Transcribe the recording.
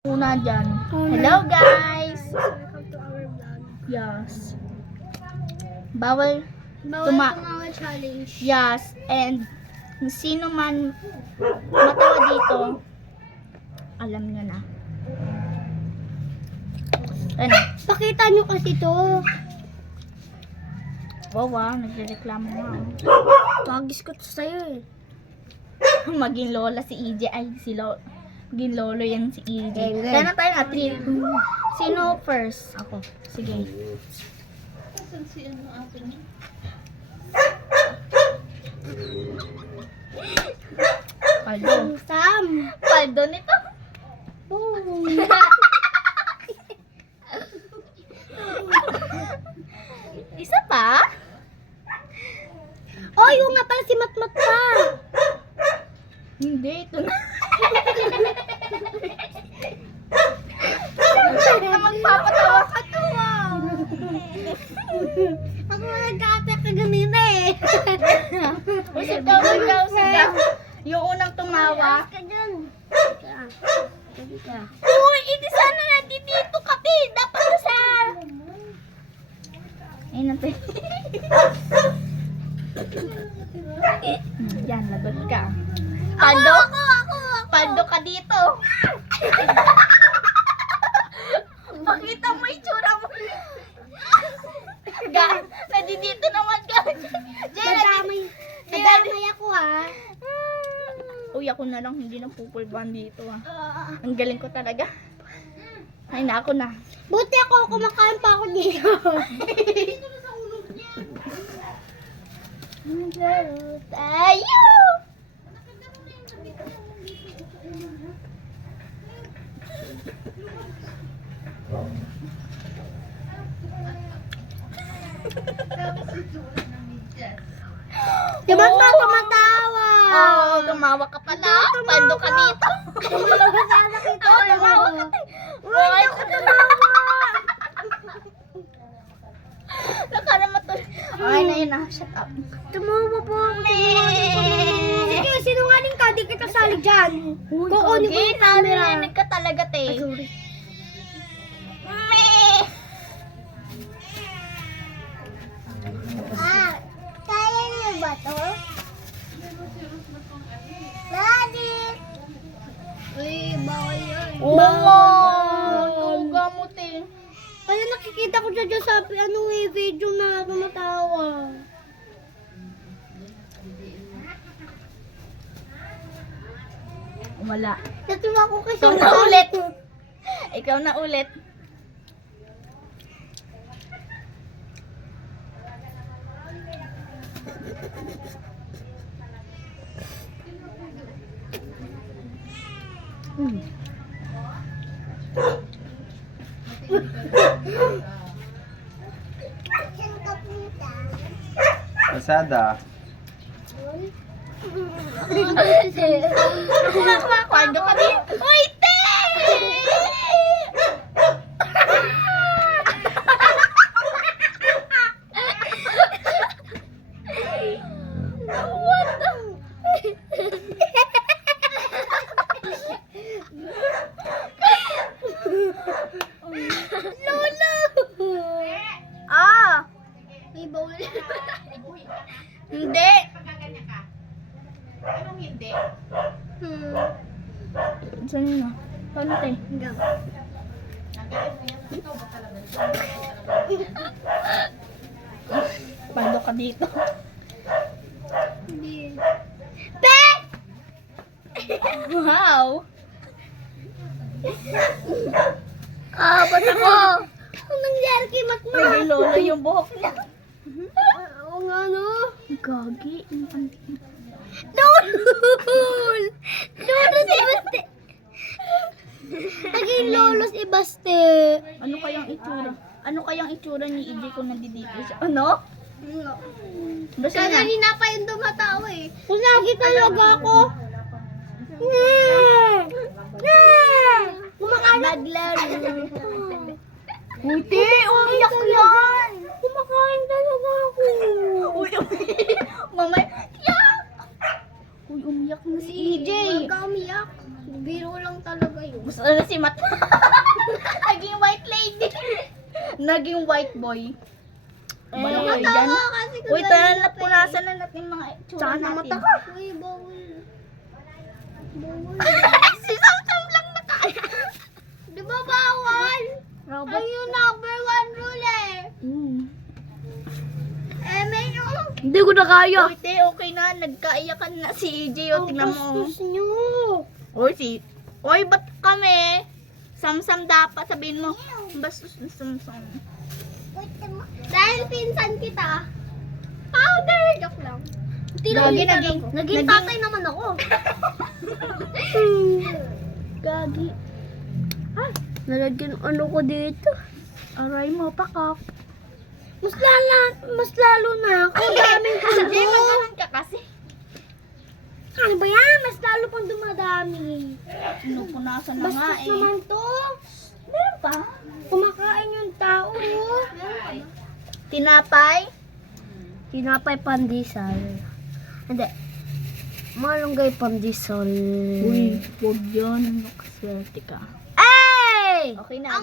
Una dyan. Hello guys! Welcome to our vlog. Yes. Bawal Bawal Tuma- tumawa challenge. yes. And kung sino man matawa dito, alam nyo na. Ano? Pakita nyo kasi to. Wow, nagreklamo nga. Tagis ko to sa'yo eh. Maging lola si EJ. Ay, maging lolo yan si EJ. Hindi. Kaya na tayo nga, three. Sino first? Ako. Sige. Paldo. Sam. Paldo nito. Isa pa? Oh, yung nga pala si Matmat pa. Hindi, ito na. Na magpapatawa ka to, wow. Ako nagkate ka ganito eh. Sigaw. Yung unang tumawa. Ka dyan. Ka. Uy, hindi sana nandito ka, Pi. Dapat na sa... Ayun na, Pi. Yan, lagot ka. Paldo? Ako. Paldo ka dito. Pakita mo itsura mo. Nandito naman ka. Nadamay ako ah. Uy, ako na lang, hindi na pupulban dito ah. Ang galing ko talaga. Ay na, ako na. Buti ako, kumakain pa ako dito. Tayo! Diba Oo. ka tumatawa? Oo, tumawa ka pala. Pando ka dito. Nakakita Oo, ko. tumawa ka. Uy, ako tumawa. Nakaramat to. Ay, na yun ah. Shut up. Tumawa po ako. Sige, sinungaling ka. Di kita sali dyan. Kukunin ko yung camera. Narinig ka talaga, te. Ay, sorry. Kaya niyo ba to? Daddy! Uy, bawal yun. Oo, tuga mo, te. Kaya nakikita ko dyan sa video na tumatawa. Wala. Natuwa ko kasi Ikaw na ulit. Ikaw na ulit. Saan ka punta? Pasada. Kwando ka din. Uy, te! What the... Lolo! Ah! May bawal. Hindi. Saan yun ah? Paano, te? Hanggang. Pando ka dito. Hindi. Wow! Ah, ba't ako? Anong nangyari kay Matmat? May lolo yung buhok niya. Oo nga no. Gagi. Lolol! Lolo si Baste! Naging lolo si Baste. Ano kayang itsura? Ano kayang itsura ni EJ kung nandito siya? Ano? Basta na. Kanina pa yung dumatawa eh. Kung lagi talaga ako. Kumakain. Naglaro. Buti, umiyak yan. Kumakain talaga ako. Uy, mamay. Yak! Uy, umiyak na si EJ. Huwag ka umiyak. Biro lang talaga yun. Gusto na si Mat. Naging white lady. Naging white boy. Balaw yan. kasi Uy, tara na, punasan na natin mga itsura Tsaka natin. namata ka. Uy, bawal. Bawal. Si Sam lang nakaya. Di ba bawal? Robot. Ay, yung number 1 rule eh. May Hindi ko na kaya. Uy, te, okay na. Nagkaiyakan na si EJ. O, tingnan mo. Bastos nyo. Uy, ba't kami? Sam-sam dapat. Sabihin mo. Bastos na sam-sam. Dahil pinsan kita. Powder! Joke lang. Naging tatay naman ako. Gagi. Ay, nalagyan ano ko dito. Aray mo, pakak. Mas lalo na ako. Daming Hindi, ano. magkaroon ka kasi. Ano ba yan? Mas lalo pang dumadami. Pinupunasan na nga Bastos eh. naman to. Meron pa? Kumakain yung tao. Tinapay? Tinapay pandesal. Hindi. Malunggay pandesal. Uy, huwag yun. Nakaswerte ka. Ay! Okay na.